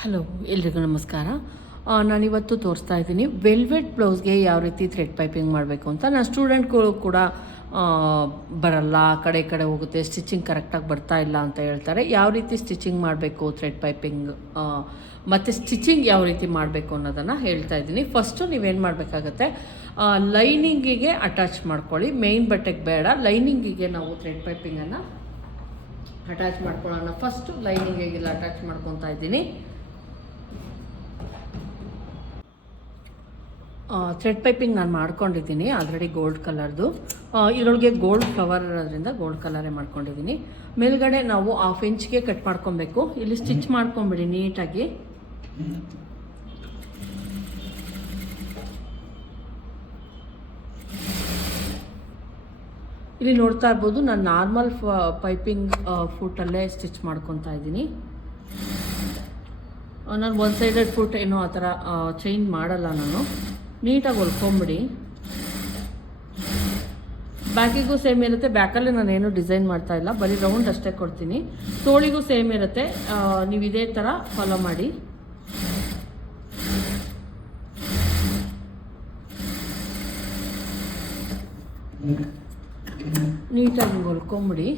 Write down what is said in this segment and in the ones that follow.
Hello, ಎಲ್ರಿಗೂ ನಮಸ್ಕಾರ. ನಾನಿವತ್ತು ತೋರಿಸ್ತಾ ಇದ್ದೀನಿ, ವೆಲ್ವೆಟ್ ಬ್ಲೌಸ್ಗೆ ಯಾವ ರೀತಿ ಥ್ರೆಡ್ ಪೈಪಿಂಗ್ ಮಾಡಬೇಕು ಅಂತ. ನಾನು ಸ್ಟೂಡೆಂಟ್ಗಳು ಕೂಡ ಬರಲ್ಲ, ಆ ಕಡೆ ಕಡೆ ಹೋಗುತ್ತೆ ಸ್ಟಿಚಿಂಗ್ ಕರೆಕ್ಟಾಗಿ ಬರ್ತಾ ಇಲ್ಲ ಅಂತ ಹೇಳ್ತಾರೆ. ಯಾವ ರೀತಿ ಸ್ಟಿಚಿಂಗ್ ಮಾಡಬೇಕು ಥ್ರೆಡ್ ಪೈಪಿಂಗ್ ಮತ್ತು ಸ್ಟಿಚಿಂಗ್ ಯಾವ ರೀತಿ ಮಾಡಬೇಕು ಅನ್ನೋದನ್ನು ಹೇಳ್ತಾ ಇದ್ದೀನಿ. ಫಸ್ಟು ನೀವೇನು ಮಾಡಬೇಕಾಗತ್ತೆ ಲೈನಿಂಗಿಗೆ ಅಟ್ಯಾಚ್ ಮಾಡ್ಕೊಳ್ಳಿ. ಮೇಯ್ನ್ ಬಟ್ಟೆಗೆ ಬೇಡ ಲೈನಿಂಗಿಗೆ ನಾವು ಥ್ರೆಡ್ ಪೈಪಿಂಗನ್ನು ಅಟ್ಯಾಚ್ ಮಾಡ್ಕೊಳ್ಳೋಣ. ಫಸ್ಟು ಲೈನಿಂಗಿಗೆಲ್ಲ ಅಟ್ಯಾಚ್ ಮಾಡ್ಕೊತಾ ಇದ್ದೀನಿ. ಥ್ರೆಡ್ ಪೈಪಿಂಗ್ ನಾನು ಮಾಡ್ಕೊಂಡಿದ್ದೀನಿ ಆಲ್ರೆಡಿ ಗೋಲ್ಡ್ ಕಲರ್ದು ಇದರೊಳಗೆ ಗೋಲ್ಡ್ ಫ್ಲವರ್ ಇರೋದ್ರಿಂದ ಗೋಲ್ಡ್ ಕಲರೇ ಮಾಡ್ಕೊಂಡಿದ್ದೀನಿ. ಮೇಲ್ಗಡೆ ನಾವು ಹಾಫ್ ಇಂಚ್ಗೆ ಕಟ್ ಮಾಡ್ಕೊಬೇಕು. ಇಲ್ಲಿ ಸ್ಟಿಚ್ ಮಾಡ್ಕೊಂಬಿಡಿ ನೀಟಾಗಿ. ಇಲ್ಲಿ ನೋಡ್ತಾ ಇರ್ಬೋದು, ನಾನು ನಾರ್ಮಲ್ ಪೈಪಿಂಗ್ ಫುಟಲ್ಲೇ ಸ್ಟಿಚ್ ಮಾಡ್ಕೊತಾ ಇದ್ದೀನಿ. ನಾನು ಒನ್ ಸೈಡೆಡ್ ಫುಟ್ ಏನೋ ಆ ಥರ ಚೇಂಜ್ ಮಾಡಲ್ಲ ನಾನು. ನೀಟಾಗಿ ಹೊಲ್ಕೊಂಬಿಡಿ ಬ್ಯಾಕಿಗೂ ಸೇಮ್ ಇರುತ್ತೆ, ಬ್ಯಾಕಲ್ಲಿ ನಾನು ಏನು ಡಿಸೈನ್ ಮಾಡ್ತಾ ಇಲ್ಲ, ಬರೀ ರೌಂಡ್ ಅಷ್ಟೇ ಕೊಡ್ತೀನಿ. ತೋಳಿಗೂ ಸೇಮ್ ಇರುತ್ತೆ ನೀವು ಇದೇ ಥರ ಫಾಲೋ ಮಾಡಿ. ನೀಟಾಗಿ ಹೊಲ್ಕೊಂಬಿಡಿ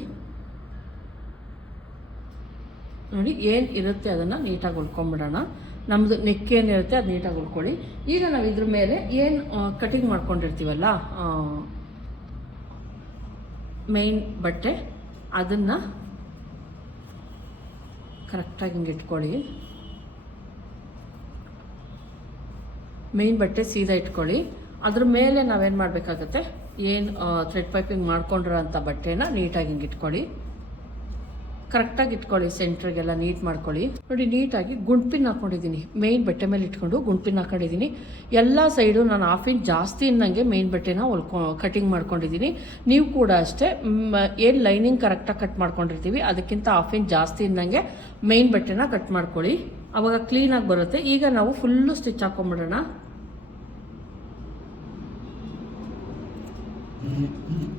ನೋಡಿ, ಏನು ಇರುತ್ತೆ ಅದನ್ನು ನೀಟಾಗಿ ಹೊಲ್ಕೊಂಬಿಡೋಣ ನಮ್ಮದು ನೆಕ್ ಏನಿರುತ್ತೆ ಅದು ನೀಟಾಗಿ ಉಳ್ಕೊಳ್ಳಿ ಈಗ ನಾವು ಇದ್ರ ಮೇಲೆ ಏನು ಕಟಿಂಗ್ ಮಾಡ್ಕೊಂಡಿರ್ತೀವಲ್ಲ ಮೇಯ್ನ್ ಬಟ್ಟೆ, ಅದನ್ನು ಕರೆಕ್ಟಾಗಿ ಹಿಂಗೆ ಇಟ್ಕೊಳ್ಳಿ. ಮೇಯ್ನ್ ಬಟ್ಟೆ ಸೀದಾ ಇಟ್ಕೊಳ್ಳಿ. ಅದ್ರ ಮೇಲೆ ನಾವೇನು ಮಾಡಬೇಕಾಗತ್ತೆ, ಏನು ಥ್ರೆಡ್ ಪೈಪಿಂಗ್ ಮಾಡ್ಕೊಂಡಿರೋ ಅಂಥ ಬಟ್ಟೆನ ನೀಟಾಗಿ ಹಿಂಗೆ ಇಟ್ಕೊಳ್ಳಿ. ಕರೆಕ್ಟಾಗಿ ಇಟ್ಕೊಳ್ಳಿ, ಸೆಂಟ್ರಿಗೆಲ್ಲ ನೀಟ್ ಮಾಡ್ಕೊಳ್ಳಿ. ನೋಡಿ, ನೀಟಾಗಿ ಗುಂಡ್ಪಿನ್ ಹಾಕೊಂಡಿದ್ದೀನಿ ಮೇಯ್ನ್ ಬಟ್ಟೆ ಮೇಲೆ ಇಟ್ಕೊಂಡು ಗುಂಡ್ಪಿನ್ ಹಾಕೊಂಡಿದ್ದೀನಿ. ಎಲ್ಲ ಸೈಡು ನಾನು ಹಾಫ್ ಇಂಚ್ ಜಾಸ್ತಿ ಇನ್ನಂಗೆ ಮೇಯ್ನ್ ಬಟ್ಟೆನ ಹೊಲ್ಕೊ ಕಟಿಂಗ್ ಮಾಡ್ಕೊಂಡಿದ್ದೀನಿ. ನೀವು ಕೂಡ ಅಷ್ಟೇ ಏನು ಲೈನಿಂಗ್ ಕರೆಕ್ಟಾಗಿ ಕಟ್ ಮಾಡ್ಕೊಂಡಿರ್ತೀವಿ, ಅದಕ್ಕಿಂತ ಹಾಫ್ ಇಂಚ್ ಜಾಸ್ತಿ ಇನ್ನಂಗೆ ಮೇಯ್ನ್ ಬಟ್ಟೆನ ಕಟ್ ಮಾಡ್ಕೊಳ್ಳಿ. ಅವಾಗ ಕ್ಲೀನಾಗಿ ಬರುತ್ತೆ. ಈಗ ನಾವು ಫುಲ್ಲು ಸ್ಟಿಚ್ ಹಾಕೊಂಬಿಡೋಣ. ಹಿಂಗ್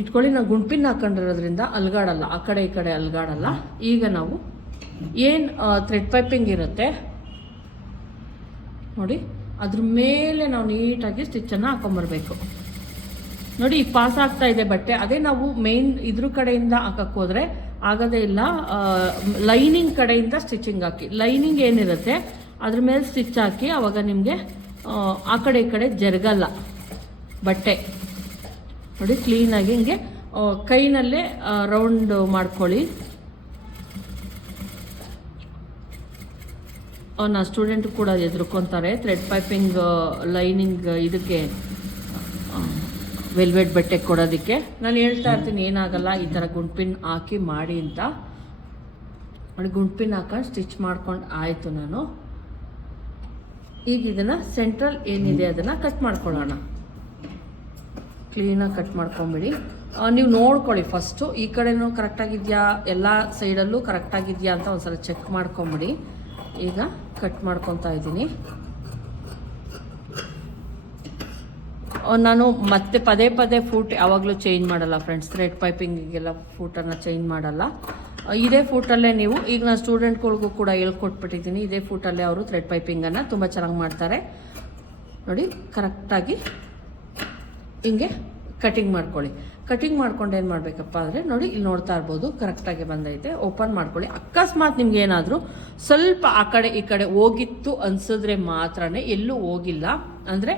ಇಟ್ಕೊಳ್ಳಿ, ನಾವು ಗುಂಪಿನ ಹಾಕೊಂಡಿರೋದ್ರಿಂದ ಅಲ್ಗಾಡಲ್ಲ, ಆ ಕಡೆ ಈ ಕಡೆ ಅಲ್ಗಾಡಲ್ಲ. ಈಗ ನಾವು ಏನು ಥ್ರೆಡ್ ಪೈಪಿಂಗ್ ಇರುತ್ತೆ, ನೋಡಿ, ಅದ್ರ ಮೇಲೆ ನಾವು ನೀಟಾಗಿ ಸ್ಟಿಚ್ಚನ್ನು ಹಾಕೊಂಬರ್ಬೇಕು. ನೋಡಿ ಈಗ ಪಾಸ್ ಆಗ್ತಾ ಇದೆ ಬಟ್ಟೆ. ಅದೇ ನಾವು ಮೇನ್ ಇದ್ರ ಕಡೆಯಿಂದ ಹಾಕಕ್ಕೆ ಹೋದ್ರೆ ಆಗೋದೇ ಇಲ್ಲ ಲೈನಿಂಗ್ ಕಡೆಯಿಂದ ಸ್ಟಿಚಿಂಗ್ ಹಾಕಿ. ಲೈನಿಂಗ್ ಏನಿರುತ್ತೆ, ಅದ್ರ ಮೇಲೆ ಸ್ಟಿಚ್ ಹಾಕಿ, ಅವಾಗ ನಿಮಗೆ ಆ ಕಡೆ ಈ ಕಡೆ ಜರಗಲ್ಲ ಬಟ್ಟೆ. ನೋಡಿ ಕ್ಲೀನಾಗಿ ಹಿಂಗೆ ಕೈನಲ್ಲೇ ರೌಂಡ್ ಮಾಡ್ಕೊಳ್ಳಿ. ಅವನ ಸ್ಟೂಡೆಂಟ್ ಕೂಡ ಎದುರ್ಕೊತಾರೆ ಥ್ರೆಡ್ ಪೈಪಿಂಗ್ ಲೈನಿಂಗ್ ಇದಕ್ಕೆ ವೆಲ್ವೆಟ್ ಬಟ್ಟೆ ಕೊಡೋದಕ್ಕೆ. ನಾನು ಹೇಳ್ತಾ ಇರ್ತೀನಿ, ಏನಾಗಲ್ಲ, ಈ ಥರ ಗುಂಡ್ಪಿನ್ ಹಾಕಿ ಮಾಡಿ ಅಂತ. ನೋಡಿ ಗುಂಡ್ಪಿನ್ ಹಾಕೊಂಡು ಸ್ಟಿಚ್ ಮಾಡ್ಕೊಂಡು ಆಯಿತು ನಾನು. ಈಗ ಇದನ್ನು ಸೆಂಟ್ರಲ್ ಏನಿದೆ, ಅದನ್ನು ಕಟ್ ಮಾಡ್ಕೊಳ್ಳೋಣ. ಕ್ಲೀನಾಗಿ ಕಟ್ ಮಾಡ್ಕೊಂಬಿಡಿ. ನೀವು ನೋಡ್ಕೊಳ್ಳಿ ಫಸ್ಟು ಈ ಕಡೆನೂ ಕರೆಕ್ಟಾಗಿದೆಯಾ ಎಲ್ಲ ಸೈಡಲ್ಲೂ ಕರೆಕ್ಟಾಗಿದೆಯಾ ಅಂತ ಒಂದ್ಸಲ ಚೆಕ್ ಮಾಡ್ಕೊಂಬಿಡಿ. ಈಗ ಕಟ್ ಮಾಡ್ಕೊತಾ ಇದ್ದೀನಿ. ನಾನು ಮತ್ತೆ ಪದೇ ಪದೇ ಫೂಟ್ ಯಾವಾಗಲೂ ಚೇಂಜ್ ಮಾಡಲ್ಲ ಫ್ರೆಂಡ್ಸ್ ಥ್ರೆಡ್ ಪೈಪಿಂಗಿಗೆಲ್ಲ ಫೂಟನ್ನು ಚೇಂಜ್ ಮಾಡಲ್ಲ. ಇದೇ ಫೂಟಲ್ಲೇ ನೀವು, ಈಗ ನಾನು ಸ್ಟೂಡೆಂಟ್ಗಳಿಗೂ ಕೂಡ ಹೇಳ್ಕೊಟ್ಬಿಟ್ಟಿದ್ದೀನಿ. ಇದೇ ಫೂಟಲ್ಲೇ ಅವರು ಥ್ರೆಡ್ ಪೈಪಿಂಗನ್ನು ತುಂಬ ಚೆನ್ನಾಗಿ ಮಾಡ್ತಾರೆ. ನೋಡಿ ಕರೆಕ್ಟಾಗಿ ಹಿಂಗೆ ಕಟಿಂಗ್ ಮಾಡ್ಕೊಳ್ಳಿ. ಕಟಿಂಗ್ ಮಾಡ್ಕೊಂಡು ಏನು ಮಾಡಬೇಕಪ್ಪ ಅಂದರೆ ನೋಡಿ ಇಲ್ಲಿ ನೋಡ್ತಾ ಇರ್ಬೋದು ಕರೆಕ್ಟಾಗಿ ಬಂದೈತೆ. ಓಪನ್ ಮಾಡ್ಕೊಳ್ಳಿ. ಅಕಸ್ಮಾತ್ ನಿಮ್ಗೆ ಏನಾದರೂ ಸ್ವಲ್ಪ ಆ ಕಡೆ ಈ ಕಡೆ ಹೋಗಿತ್ತು ಅನ್ಸಿದ್ರೆ ಮಾತ್ರನೇ ಎಲ್ಲೂ ಹೋಗಿಲ್ಲ. ಅಂದರೆ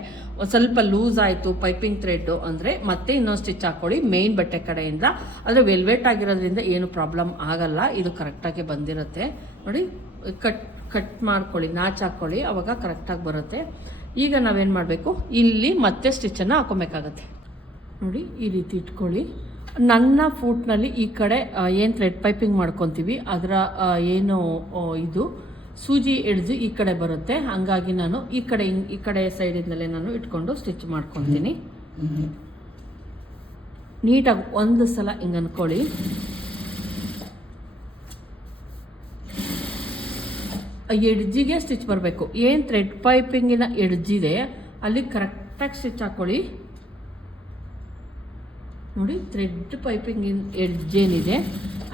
ಸ್ವಲ್ಪ ಲೂಸ್ ಆಯಿತು ಪೈಪಿಂಗ್ ಥ್ರೆಡ್ಡು ಅಂದರೆ ಮತ್ತೆ ಇನ್ನೊಂದು ಸ್ಟಿಚ್ ಹಾಕ್ಕೊಳ್ಳಿ ಮೇಯ್ನ್ ಬಟ್ಟೆ ಕಡೆಯಿಂದ. ಆದರೆ ವೆಲ್ವೆಟ್ ಆಗಿರೋದ್ರಿಂದ ಏನು ಪ್ರಾಬ್ಲಮ್ ಆಗಲ್ಲ. ಇದು ಕರೆಕ್ಟಾಗಿ ಬಂದಿರುತ್ತೆ. ನೋಡಿ ಕಟ್ ಕಟ್ ಮಾಡ್ಕೊಳ್ಳಿ, ನಾಚ್ ಹಾಕ್ಕೊಳ್ಳಿ ಅವಾಗ ಕರೆಕ್ಟಾಗಿ ಬರುತ್ತೆ. ಈಗ ನಾವೇನು ಮಾಡಬೇಕು? ಇಲ್ಲಿ ಮತ್ತೆ ಸ್ಟಿಚ್ಚನ್ನು ಹಾಕೊಬೇಕಾಗತ್ತೆ. ನೋಡಿ ಈ ರೀತಿ ಇಟ್ಕೊಳ್ಳಿ. ನನ್ನ ಫೂಟ್ನಲ್ಲಿ ಈ ಕಡೆ ಏನು ಥ್ರೆಡ್ ಪೈಪಿಂಗ್ ಮಾಡ್ಕೊತೀವಿ ಅದರ ಏನು ಇದು ಸೂಜಿ ಹಿಡ್ದು ಈ ಕಡೆ ಬರುತ್ತೆ. ಹಾಗಾಗಿ ನಾನು ಈ ಕಡೆ ಹಿಂಗ್- ಈ ಕಡೆ ಸೈಡಿಂದಲೇ ನಾನು ಇಟ್ಕೊಂಡು ಸ್ಟಿಚ್ ಮಾಡ್ಕೊತೀನಿ. ನೀಟಾಗಿ ಒಂದು ಸಲ ಹಿಂಗೆ ಅನ್ಕೊಳ್ಳಿ. ಎಡ್ಜಿಗೆ ಸ್ಟಿಚ್ ಬರಬೇಕು. ಏನು ಥ್ರೆಡ್ ಪೈಪಿಂಗಿನ ಎಡ್ಜಿದೆ, ಅಲ್ಲಿ ಕರೆಕ್ಟಾಗಿ ಸ್ಟಿಚ್ ಹಾಕ್ಕೊಳ್ಳಿ ನೋಡಿ ಥ್ರೆಡ್ ಪೈಪಿಂಗ್ ಎಡ್ಜ್ ಏನಿದೆ,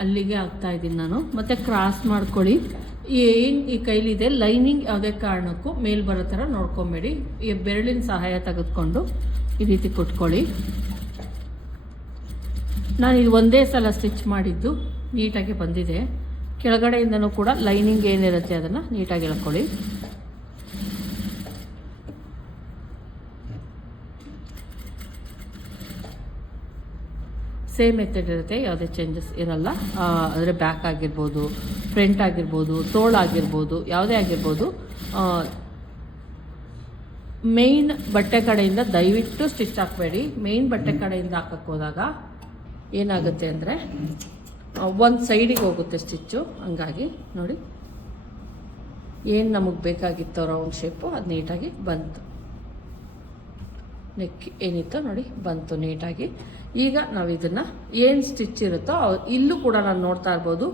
ಅಲ್ಲಿಗೆ ಆಗ್ತಾ ಇದ್ದೀನಿ ನಾನು. ಮತ್ತು ಕ್ರಾಸ್ ಮಾಡ್ಕೊಳ್ಳಿ. ಏನು ಈ ಕೈಲಿದೆ ಲೈನಿಂಗ್ ಯಾವುದೇ ಕಾರಣಕ್ಕೂ ಮೇಲೆ ಬರೋ ಥರ ನೋಡ್ಕೊಬೇಡಿ. ಈ ಬೆರಳಿನ ಸಹಾಯ ತೆಗೆದುಕೊಂಡು ಈ ರೀತಿ ಕೊಟ್ಕೊಳ್ಳಿ. ನಾನು ಇದು ಒಂದೇ ಸಲ ಸ್ಟಿಚ್ ಮಾಡಿದ್ದು, ನೀಟಾಗಿ ಬಂದಿದೆ. ಕೆಳಗಡೆಯಿಂದನೂ ಕೂಡ ಲೈನಿಂಗ್ ಏನಿರುತ್ತೆ ಅದನ್ನು ನೀಟಾಗಿ ಎಳ್ಕೊಳ್ಳಿ. ಸೇಮ್ ಮೆಥಡ್ ಇರುತ್ತೆ, ಯಾವುದೇ ಚೇಂಜಸ್ ಇರಲ್ಲ. ಅಂದರೆ ಬ್ಯಾಕ್ ಆಗಿರ್ಬೋದು ಫ್ರಂಟ್ ಆಗಿರ್ಬೋದು ತೋಳಾಗಿರ್ಬೋದು ಯಾವುದೇ ಆಗಿರ್ಬೋದು ಮೇಯ್ನ್ ಬಟ್ಟೆ ಕಡೆಯಿಂದ ದಯವಿಟ್ಟು ಸ್ಟಿಚ್ ಹಾಕಬೇಡಿ. ಮೇಯ್ನ್ ಬಟ್ಟೆ ಕಡೆಯಿಂದ ಹಾಕಕ್ಕೆ ಹೋದಾಗ ಏನಾಗುತ್ತೆ ಅಂದರೆ ಒಂದು ಸೈಡಿಗೆ ಹೋಗುತ್ತೆ ಸ್ಟಿಚ್ಚು. ಹಂಗಾಗಿ ನೋಡಿ. ಏನು ನಮಗೆ ಬೇಕಾಗಿತ್ತೋ ರೌಂಡ್ ಶೇಪು, ಅದು ನೀಟಾಗಿ ಬಂತು. ನೆಕ್ ಏನಿತ್ತೋ ನೋಡಿ, ಬಂತು ನೀಟಾಗಿ. ಈಗ ನಾವು ಇದನ್ನು ಏನು ಸ್ಟಿಚ್ ಇರುತ್ತೋ ಇಲ್ಲೂ ಕೂಡ ನಾನು ನೋಡ್ತಾ ಇರ್ಬೋದು.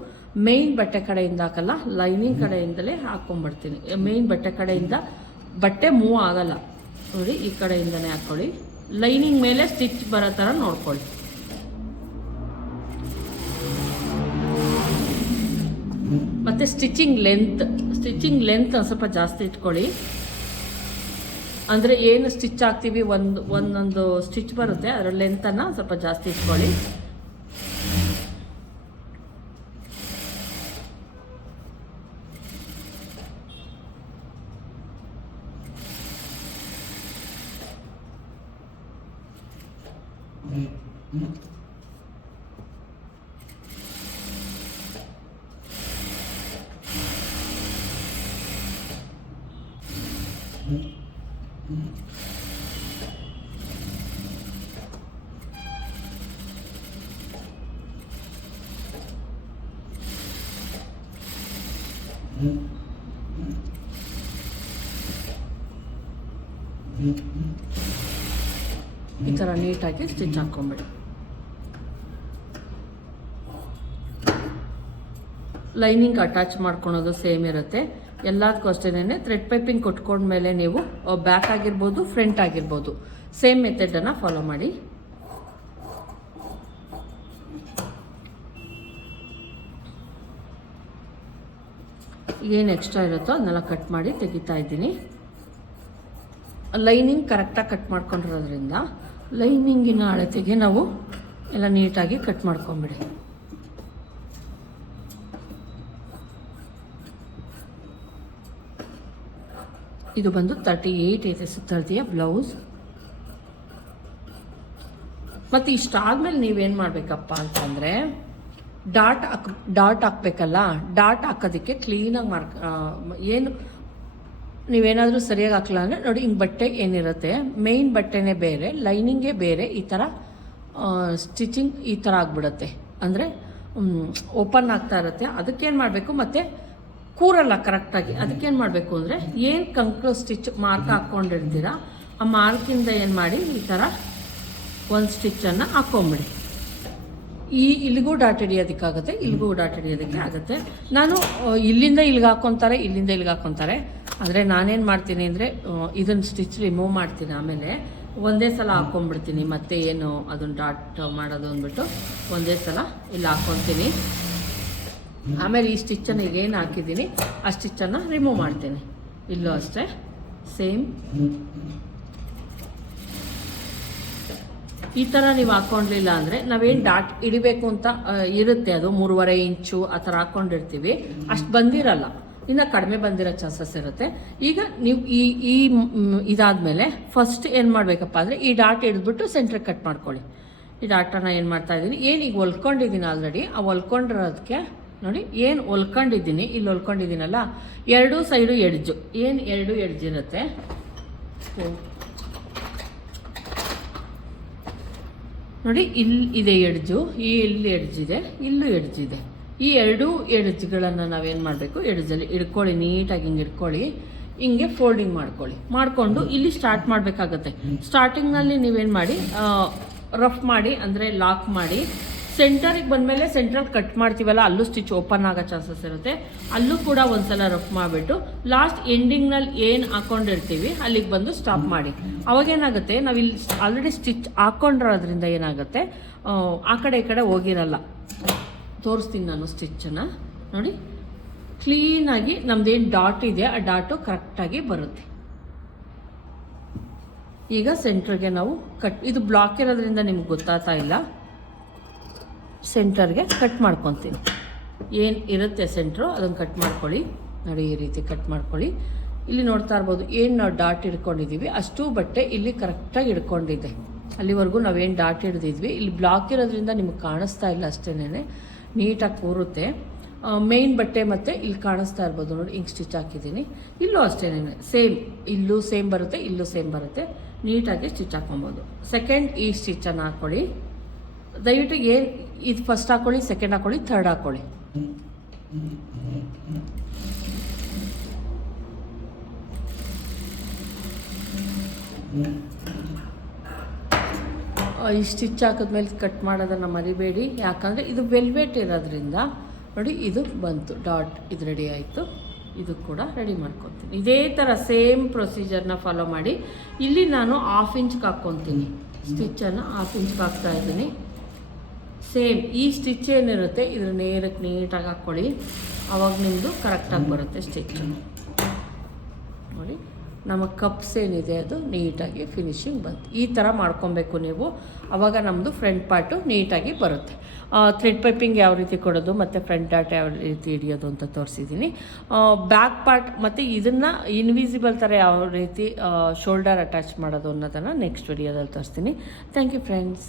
ಮೇಯ್ನ್ ಬಟ್ಟೆ ಕಡೆಯಿಂದ ಹಾಕಲ್ಲ, ಲೈನಿಂಗ್ ಕಡೆಯಿಂದಲೇ ಹಾಕ್ಕೊಂಡ್ಬಿಡ್ತೀನಿ ಮೇಯ್ನ್ ಬಟ್ಟೆ ಕಡೆಯಿಂದ ಬಟ್ಟೆ ಮೂವ್ ಆಗಲ್ಲ. ನೋಡಿ, ಈ ಕಡೆಯಿಂದನೇ ಹಾಕ್ಕೊಳ್ಳಿ ಲೈನಿಂಗ್ ಮೇಲೆ ಸ್ಟಿಚ್ ಬರೋ ಥರ ನೋಡ್ಕೊಳ್ಳಿ. ಮತ್ತು ಸ್ಟಿಚಿಂಗ್ ಲೆಂತ್ ಸ್ಟಿಚಿಂಗ್ ಲೆಂತ್ ಒಂದು ಸ್ವಲ್ಪ ಜಾಸ್ತಿ ಇಟ್ಕೊಳ್ಳಿ. ಅಂದರೆ ಏನು ಸ್ಟಿಚ್ ಹಾಕ್ತೀವಿ ಒಂದು, ಒಂದೊಂದು ಸ್ಟಿಚ್ ಬರುತ್ತೆ. ಅದರ ಲೆಂತನ್ನು ಸ್ವಲ್ಪ ಜಾಸ್ತಿ ಇಟ್ಕೊಳ್ಳಿ. ಈ ಥರ ನೀಟಾಗಿ ಸ್ಟಿಚ್ ಹಾಕ್ಕೊಂಬಿಡಿ. ಲೈನಿಂಗ್ ಅಟ್ಯಾಚ್ ಮಾಡ್ಕೊಳೋದು ಸೇಮ್ ಇರುತ್ತೆ. ಎಲ್ಲದಕ್ಕೂ ಅಷ್ಟೇನೆ ಥ್ರೆಡ್ ಪೈಪಿಂಗ್ ಕೊಟ್ಕೊಂಡ್ಮೇಲೆ ನೀವು ಬ್ಯಾಕ್ ಆಗಿರ್ಬೋದು ಫ್ರಂಟ್ ಆಗಿರ್ಬೋದು ಸೇಮ್ ಮೆಥಡನ್ನು ಫಾಲೋ ಮಾಡಿ. ಏನು ಎಕ್ಸ್ಟ್ರಾ ಇರುತ್ತೋ ಅದನ್ನೆಲ್ಲ ಕಟ್ ಮಾಡಿ ತೆಗಿತಾ ಇದ್ದೀನಿ. ಲೈನಿಂಗ್ ಕರೆಕ್ಟಾಗಿ ಕಟ್ ಮಾಡ್ಕೊಂಡಿರೋದ್ರಿಂದ ಲೈನಿಂಗಿನ ಅಳತೆಗೆ ನಾವು ಎಲ್ಲ ನೀಟಾಗಿ ಕಟ್ ಮಾಡ್ಕೊಂಬಿಡಿ. ಇದು ಬಂದು ತರ್ಟಿ ಏಯ್ಟ್ ಇದೆ ಸುತ್ತಳತೆಯ ಬ್ಲೌಸ್ ಮತ್ತು ಇಷ್ಟಾದ್ಮೇಲೆ ನೀವೇನು ಮಾಡಬೇಕಪ್ಪ ಅಂತಂದರೆ ಡಾಟ್ ಹಾಕ್, ಡಾಟ್ ಹಾಕ್ಬೇಕಲ್ಲ, ಡಾಟ್ ಹಾಕೋದಕ್ಕೆ ಕ್ಲೀನಾಗಿ ಮಾರ್ಕ್ ಏನು, ನೀವೇನಾದರೂ ಸರಿಯಾಗಿ ಹಾಕಲ್ಲ ಅಂದರೆ ನೋಡಿ, ಹಿಂಗೆ ಬಟ್ಟೆ ಏನಿರುತ್ತೆ ಮೇಯ್ನ್ ಬಟ್ಟೆನೇ ಬೇರೆ ಲೈನಿಂಗೇ ಬೇರೆ, ಈ ಥರ ಸ್ಟಿಚಿಂಗ್ ಈ ಥರ ಆಗ್ಬಿಡುತ್ತೆ. ಅಂದರೆ ಓಪನ್ ಆಗ್ತಾ ಇರುತ್ತೆ. ಅದಕ್ಕೇನು ಮಾಡಬೇಕು ಮತ್ತು, ಕೂರಲ್ಲ ಕರೆಕ್ಟಾಗಿ ಅದಕ್ಕೇನು ಮಾಡಬೇಕು ಅಂದರೆ, ಏನು ಕಂಕ್ಳು ಸ್ಟಿಚ್ ಮಾರ್ಕ್ ಹಾಕ್ಕೊಂಡಿರ್ತೀರ ಆ ಮಾರ್ಕಿಂದ ಏನು ಮಾಡಿ, ಈ ಥರ ಒಂದು ಸ್ಟಿಚ್ಚನ್ನು ಹಾಕ್ಕೊಂಬಿಡಿ ಈ ಇಲ್ಲಿಗೂ ಡಾಟ್ ಹಿಡಿಯೋದಕ್ಕಾಗುತ್ತೆ ಇಲ್ಲಿಗೂ ಡಾಟ್ ಹಿಡಿಯೋದಕ್ಕೆ ಆಗುತ್ತೆ. ನಾನು ಇಲ್ಲಿಂದ ಇಲ್ಲಿಗೆ ಹಾಕ್ಕೊತಾರೆ ಇಲ್ಲಿಂದ ಇಲ್ಲಿಗೆ ಹಾಕ್ಕೊತಾರೆ ಆದರೆ ನಾನೇನು ಮಾಡ್ತೀನಿ ಅಂದರೆ ಇದನ್ನು ಸ್ಟಿಚ್ ರಿಮೂವ್ ಮಾಡ್ತೀನಿ ಆಮೇಲೆ ಒಂದೇ ಸಲ ಹಾಕ್ಕೊಂಡ್ಬಿಡ್ತೀನಿ ಮತ್ತೆ ಏನು ಅದನ್ನು ಡಾಟ್ ಮಾಡೋದು ಅಂದ್ಬಿಟ್ಟು ಒಂದೇ ಸಲ ಇಲ್ಲಿ ಹಾಕ್ಕೊತೀನಿ ಆಮೇಲೆ ಈ ಸ್ಟಿಚ್ಚನ್ನು ಈಗ ಏನು ಹಾಕಿದ್ದೀನಿ ಆ ಸ್ಟಿಚ್ಚನ್ನು ರಿಮೂವ್ ಮಾಡ್ತೀನಿ. ಇಲ್ಲೂ ಅಷ್ಟೇ ಸೇಮ್ ಈ ಥರ ನೀವು ಹಾಕ್ಕೊಂಡಿಲ್ಲ ಅಂದರೆ ನಾವೇನು ಡಾಟ್ ಇಡಬೇಕು ಅಂತ ಇರುತ್ತೆ ಅದು. ಮೂರುವರೆ ಇಂಚು ಆ ಥರ ಹಾಕ್ಕೊಂಡಿರ್ತೀವಿ ಅಷ್ಟು ಬಂದಿರಲ್ಲ. ಇನ್ನ ಕಡಿಮೆ ಬಂದಿರೋ ಚಾನ್ಸಸ್ ಇರುತ್ತೆ. ಈಗ ನೀವು ಈ ಈ ಇದಾದ್ಮೇಲೆ ಫಸ್ಟ್ ಏನು ಮಾಡಬೇಕಪ್ಪ ಅಂದರೆ ಈ ಡಾಟ್ ಹಿಡಿದ್ಬಿಟ್ಟು ಸೆಂಟ್ರಿಗೆ ಕಟ್ ಮಾಡ್ಕೊಳ್ಳಿ. ಈ ಡಾಟನ್ನ ಏನು ಮಾಡ್ತಾ ಇದ್ದೀನಿ? ಏನು ಈಗ ಹೊಲ್ಕೊಂಡಿದ್ದೀನಿ ಆಲ್ರೆಡಿ ಆ ಹೊಲ್ಕೊಂಡಿರೋದಕ್ಕೆ ನೋಡಿ, ಏನು ಹೊಲ್ಕೊಂಡಿದ್ದೀನಿ? ಇಲ್ಲಿ ಹೊಲ್ಕೊಂಡಿದ್ದೀನಲ್ಲ? ಎರಡೂ ಸೈಡು ಎಡ್ಜು. ಏನು ಎರಡು ಎಡ್ಜ್ ಇರುತ್ತೆ? ನೋಡಿ ಇಲ್ಲಿ ಇದೆ ಎಡ್ಜು ಈ ಇಲ್ಲಿ ಇದೆ ಇಲ್ಲೂ ಎಡ್ಜಿದೆ. ಈ ಎರಡೂ ಎಡ್ಜ್ಗಳನ್ನು ನಾವೇನು ಮಾಡಬೇಕು? ಎಡ್ಜಲ್ಲಿ ಇಡ್ಕೊಳ್ಳಿ ನೀಟಾಗಿ ಹಿಂಗೆ ಇಟ್ಕೊಳ್ಳಿ ಹಿಂಗೆ ಫೋಲ್ಡಿಂಗ್ ಮಾಡ್ಕೊಳ್ಳಿ. ಮಾಡಿಕೊಂಡು ಇಲ್ಲಿ ಸ್ಟಾರ್ಟ್ ಮಾಡಬೇಕಾಗತ್ತೆ. ಸ್ಟಾರ್ಟಿಂಗ್ನಲ್ಲಿ ನೀವೇನು ಮಾಡಿ ರಫ್ ಮಾಡಿ ಅಂದರೆ ಲಾಕ್ ಮಾಡಿ ಸೆಂಟರಿಗೆ ಬಂದಮೇಲೆ ಸೆಂಟ್ರಲ್ಲಿ ಕಟ್ ಮಾಡ್ತೀವಲ್ಲ ಅಲ್ಲೂ ಸ್ಟಿಚ್ ಓಪನ್ ಆಗೋ ಚಾನ್ಸಸ್ ಇರುತ್ತೆ. ಅಲ್ಲೂ ಕೂಡ ಒಂದ್ಸಲ ರಫ್ ಮಾಡಿಬಿಟ್ಟು ಲಾಸ್ಟ್ ಎಂಡಿಂಗ್ನಲ್ಲಿ ಏನು ಹಾಕೊಂಡಿರ್ತೀವಿ ಅಲ್ಲಿಗೆ ಬಂದು ಸ್ಟಾಪ್ ಮಾಡಿ. ಅವಾಗೇನಾಗುತ್ತೆ ನಾವು ಇಲ್ಲಿ ಆಲ್ರೆಡಿ ಸ್ಟಿಚ್ ಹಾಕ್ಕೊಂಡಿರೋದ್ರಿಂದ ಏನಾಗುತ್ತೆ ಆ, ಕಡೆ ಈ ಕಡೆ ಹೋಗಿರಲ್ಲ. ತೋರಿಸ್ತೀನಿ ನಾನು ಸ್ಟಿಚ್ಚನ್ನು ನೋಡಿ ಕ್ಲೀನಾಗಿ ನಮ್ಮದೇನು ಡಾಟ್ ಇದೆ ಆ ಡಾಟು ಕರೆಕ್ಟಾಗಿ ಬರುತ್ತೆ. ಈಗ ಸೆಂಟ್ರಿಗೆ ನಾವು ಕಟ್ ಇದು ಬ್ಲಾಕ್ ಇರೋದ್ರಿಂದ ನಿಮ್ಗೆ ಗೊತ್ತಾಗ್ತಾ ಇಲ್ಲ. ಸೆಂಟರ್ಗೆ ಕಟ್ ಮಾಡ್ಕೊತೀನಿ. ಏನು ಇರುತ್ತೆ ಸೆಂಟ್ರು ಅದನ್ನು ಕಟ್ ಮಾಡ್ಕೊಳ್ಳಿ. ನೋಡಿ, ಈ ರೀತಿ ಕಟ್ ಮಾಡ್ಕೊಳ್ಳಿ. ಇಲ್ಲಿ ನೋಡ್ತಾ ಇರ್ಬೋದು, ಏನು ನಾವು ಡಾಟ್ ಹಿಡ್ಕೊಂಡಿದ್ದೀವಿ ಅಷ್ಟು ಬಟ್ಟೆ ಇಲ್ಲಿ ಕರೆಕ್ಟಾಗಿ ಹಿಡ್ಕೊಂಡಿದೆ. ಅಲ್ಲಿವರೆಗೂ ನಾವೇನು ಡಾಟ್ ಹಿಡ್ದಿದ್ವಿ? ಇಲ್ಲಿ ಬ್ಲಾಕ್ ಇರೋದ್ರಿಂದ ನಿಮಗೆ ಕಾಣಿಸ್ತಾ ಇಲ್ಲ ಅಷ್ಟೇನೆ ನೀಟಾಗಿ ಕೂರುತ್ತೆ. ಮೇಯ್ನ್ ಬಟ್ಟೆ ಮತ್ತು ಇಲ್ಲಿ ಕಾಣಿಸ್ತಾ ಇರ್ಬೋದು. ನೋಡಿ ಹಿಂಗೆ ಸ್ಟಿಚ್ ಹಾಕಿದ್ದೀನಿ. ಇಲ್ಲೂ ಅಷ್ಟೇನೆ ಸೇಮ್, ಇಲ್ಲೂ ಸೇಮ್ ಬರುತ್ತೆ, ಇಲ್ಲೂ ಸೇಮ್ ಬರುತ್ತೆ. ನೀಟಾಗಿ ಸ್ಟಿಚ್ ಹಾಕೊಬೋದು ಸೆಕೆಂಡ್ ಈ ಸ್ಟಿಚನ್ನು ಹಾಕ್ಕೊಳ್ಳಿ. ದಯವಿಟ್ಟು ಏನು ಇದು ಫಸ್ಟ್ ಹಾಕ್ಕೊಳ್ಳಿ ಸೆಕೆಂಡ್ ಹಾಕ್ಕೊಳ್ಳಿ ಥರ್ಡ್ ಹಾಕ್ಕೊಳ್ಳಿ ಈ ಸ್ಟಿಚ್ ಹಾಕಿದ್ಮೇಲೆ ಕಟ್ ಮಾಡೋದನ್ನು ಮರಿಬೇಡಿ. ಯಾಕಂದರೆ ಇದು ವೆಲ್ವೆಟ್ ಇರೋದ್ರಿಂದ ನೋಡಿ, ಇದು ಬಂತು. ಡಾಟ್ ಇದು ರೆಡಿ ಆಯಿತು. ಇದು ಕೂಡ ರೆಡಿ ಮಾಡ್ಕೊತೀನಿ. ಇದೇ ಥರ ಸೇಮ್ ಪ್ರೊಸೀಜರ್ನ ಫಾಲೋ ಮಾಡಿ. ಇಲ್ಲಿ ನಾನು ಹಾಫ್ ಇಂಚ್ಗೆ ಹಾಕ್ಕೊತೀನಿ. ಸ್ಟಿಚ್ಚನ್ನು ಹಾಫ್ ಇಂಚ್ಗೆ ಹಾಕ್ತಾ ಇದ್ದೀನಿ. ಸೇಮ್ ಈ ಸ್ಟಿಚ್ ಏನಿರುತ್ತೆ, ಇದ್ರ ನೇರಕ್ಕೆ ನೀಟಾಗಿ ಹಾಕ್ಕೊಳ್ಳಿ. ಅವಾಗ ನಿಮ್ಮದು ಕರೆಕ್ಟಾಗಿ ಬರುತ್ತೆ ಸ್ಟಿಚ್ ನೋಡಿ, ನಮ್ಮ ಕಪ್ಸ್ ಏನಿದೆ, ಅದು ನೀಟಾಗಿ ಫಿನಿಶಿಂಗ್ ಬಂತು. ಈ ಥರ ಮಾಡ್ಕೊಬೇಕು ನೀವು. ಅವಾಗ ನಮ್ಮದು ಫ್ರಂಟ್ ಪಾರ್ಟು ನೀಟಾಗಿ ಬರುತ್ತೆ. ಥ್ರೆಡ್ ಪೈಪಿಂಗ್ ಯಾವ ರೀತಿ ಕೊಡೋದು, ಮತ್ತು ಫ್ರಂಟ್ ಡಾಟ್ ಯಾವ ರೀತಿ ಹಿಡಿಯೋದು ಅಂತ ತೋರಿಸಿದ್ದೀನಿ ಬ್ಯಾಕ್ ಪಾರ್ಟ್ ಮತ್ತು ಇದನ್ನು ಇನ್ವಿಸಿಬಲ್ ಥರ ಯಾವ ರೀತಿ ಶೋಲ್ಡರ್ ಅಟ್ಯಾಚ್ ಮಾಡೋದು ಅನ್ನೋದನ್ನು ನೆಕ್ಸ್ಟ್ ವಿಡಿಯೋದಲ್ಲಿ ತೋರಿಸ್ತೀನಿ. Thank you friends